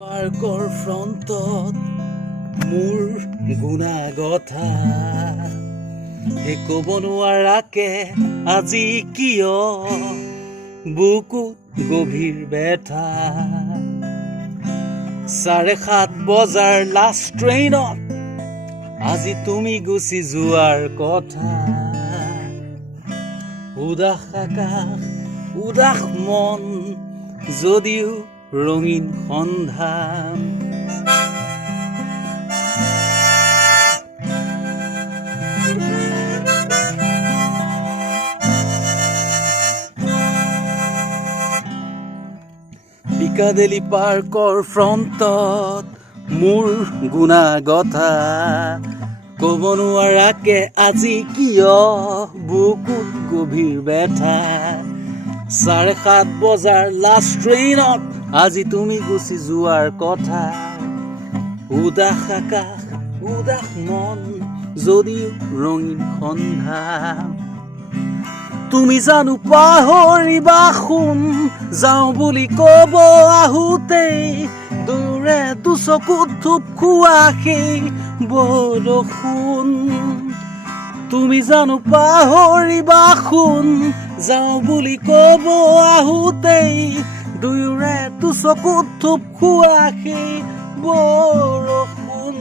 পাৰ্কৰ ফ্ৰণ্টত মোৰ গুণাগথা ক'ব নোৱাৰাকে আজি কিয় বুকুত গভীৰ ব্যথা 7:30 বজাৰ লাষ্ট ট্ৰেইনত আজি তুমি গুচি যোৱাৰ কথা উদাস আকাশ উদাস মন যদিও ৰঙীন সন্ধ্যা পিকাডেলি পাৰ্কৰ ফ্ৰণ্টত মোৰ গুণাগথা ক'ব নোৱাৰাকে আজি কিয় বুকুত গভীৰ ব্যথা 7:30 বজাৰ লাষ্ট ট্ৰেইনত আজি তুমি গুচি যোৱাৰ কথা উদাস আকাশ উদাস মন যদিও ৰঙীন সন্ধ্যা তুমি জানো পাহৰিবা শুন যাওঁ বুলি ক'ব আহোঁতেই দূৰে দুচকুত থুপ খোৱা সেই বৰষুণ তুমি জানো পাহৰিবা শুন যাওঁ বুলি ক'ব আহোঁতেই দুয়োৰে দুচকুত থুপ খোৱা সেই বৰষুণ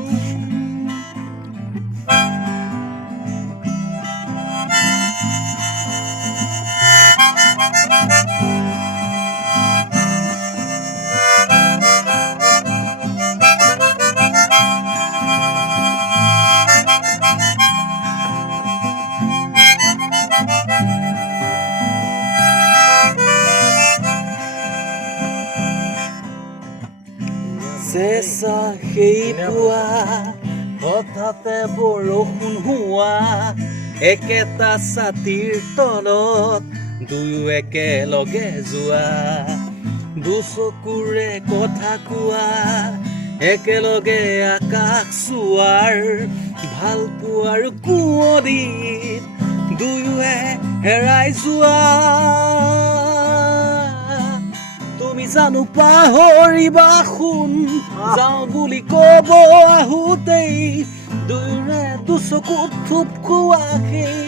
চেঁচা সেই পুৱা হঠাতে বৰষুণ হোৱা একেটা ছাতিৰ তলত দুয়ো একেলগে যোৱা দুচকুৰে কথা কোৱা একেলগে আকাশ চোৱাৰ ভাল পোৱাৰ কুঁৱলীত দুয়োৱে হেৰাই যোৱা তুমি জানো পাহৰিবা শুন যাওঁ বুলি ক'ব আহোঁতেই দুয়োৰে দুচকুত থুপ খোৱা সেই